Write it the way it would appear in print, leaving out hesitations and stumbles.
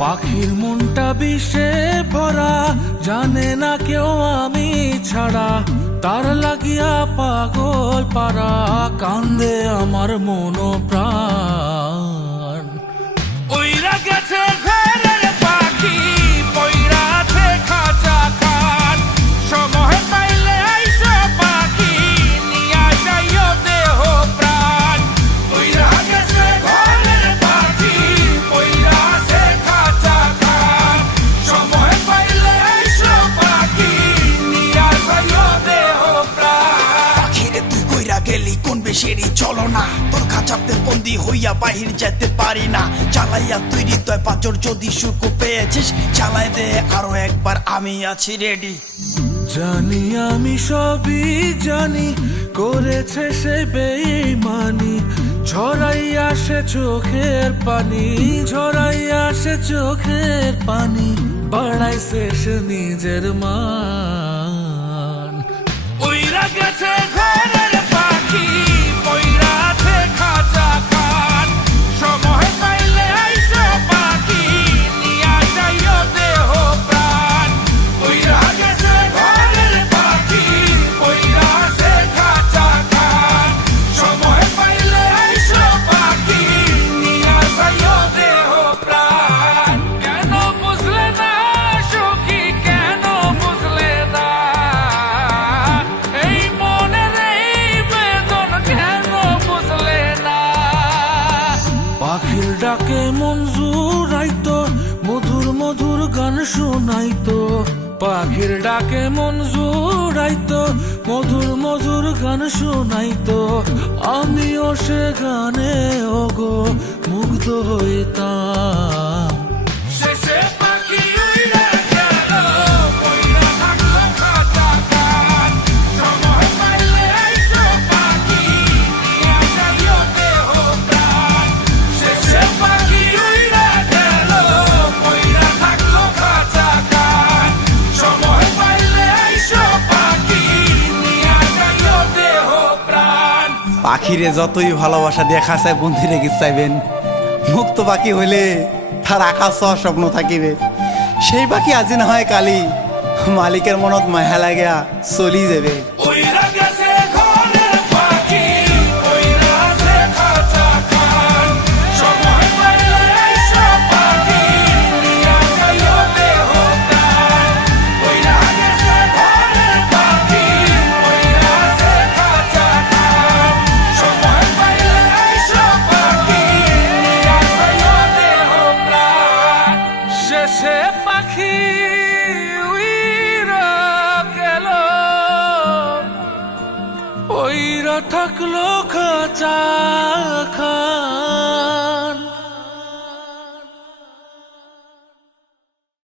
পাখির মনটা বিষে ভরা, জানে না কেউ আমি ছাড়া, তার লাগিয়া পাগল পারা, কান্দে আমার মন প্রাণ। ওইরা গেছে ঘরের পাখি, পইরা আছে খাঁচা খান, সময় পাইলে আইসো পাখি, নিয়া যাইও দেহ প্রাণ। ওইরা গেছে ঘরের পাখি, পইরা আছে খাঁচা খান, সময় পাইলে আইসো পাখি, নিয়া যাইও দেহ প্রাণ। পাখিরে তুই কইরা গেলি কোন বেশেরই চলো না, তোর খাঁচাতে বন্দি হইয়া বাহির যেতে পারি না। চালাইয়া তুই হৃদয় পাঁচর, যদি সুখ পেয়েছিস চালাই দে আরো একবার, আমি আছি রেডি। জানি আমি সবই জানি, করেছে সে বেঈমানি, ঝরাইয়া সে চোখের পানি, ঝরাইয়া সে চোখের পানি, বাড়াইছে সে নিজের মান। ওইরা গেছে ঘরের পাখি, পইরা আছে খাঁচা খান, সময় পাইলে আইসো পাখি, নিয়া যাইও দেহ প্রাণ। ওইরা গেছে ঘরের পাখি, পইরা আছে খাঁচা খান, সময় পাইলে আইসো পাখি, নিয়া যাইও দেহ প্রাণ। কেন বুঝলে না সখী, কেন বুঝলে না এই মনের এই বেদন, কেন বুঝলে না? পাখির ডাকে মন জুড়াইতো, মধুর মধুর গান শোনাইতো, পাখির ডাকে মন জুড়াইতো, মধুর মধুর গান শোনাইতো, আমিও সে গানে ওগো মুগ্ধ হইতাম। শেষে পাখি উইড়া গেল, পইড়া থাকলো খাঁচা খান, সময় পাইলে আইসো পাখি, নিয়া যাইও দেহ প্রাণ। শেষে পাখি উইড়া গেল, পইড়া থাকলো খাঁচা খান, সময় পাইলে আইসো পাখি, নিয়া যাইও দেহ প্রাণ। পাখিরে যতই ভালোবাসা দিয়ে খাঁচায় বন্দি রেখে চাইবেন, মুক্ত পাখি হইলে তার আকাশ স্বপ্ন থাকিবে। সেই পাখি আজি না হয় কালি, মালিকের মনত মায়া লাগিয়া চলি যাবে। ওইরা গেছে ঘরের পাখি, পইরা আছে খাঁচা খান, সময় পাইলে আইসো পাখি, নিয়া যাইও দেহ প্রাণ। ওইরা গেছে ঘরের পাখি, পইরা আছে খাঁচা খান, সময় পাইলে আইসো পাখি, নিয়া যাইও দেহ প্রাণ। শেষে পাখি উইরা গেল, পইরা থাকলো খাঁচা খান।